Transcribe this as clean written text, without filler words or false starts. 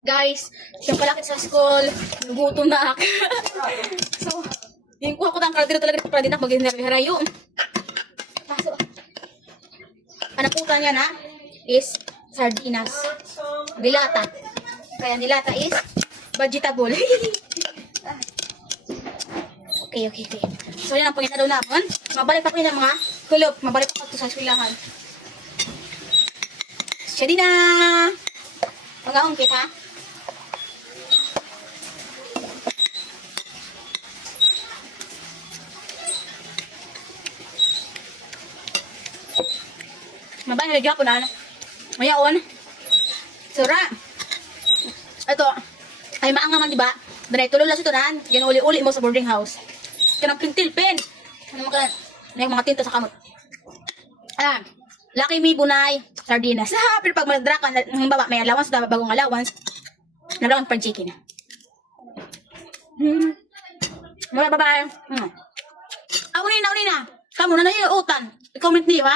Guys, yung palakit sa school, nagutom na ako. So, yung kuha ko ng kaldero talaga para din ako mag-harayo. Kaso, ang naputa niya na is sardinas. Dilata. Kaya dilata is vegetable. Okay. So, yan ang pangina daw naman. Mabalik pa ko yun ng mga kulop. Mabalik pa ko sa eskwelahan. Siya din na. Pag-aong kita. Mabalik na dyan ko na. Mayaon. Sura. Ito. Ay maangaman, diba? Danay, tuloy lang ito na. Yan uli-uli mo sa boarding house. Kanang pintil-pen. Ano mga tinto sa kamot. Ayan. Lucky me, bunay, sardinas. Pero pag magdrakan, ng baba, may allowance, bagong allowance. Nalawang pang chicken. Mga babae. Unin na. Kamu na yung utan. I-comment niyo, ha?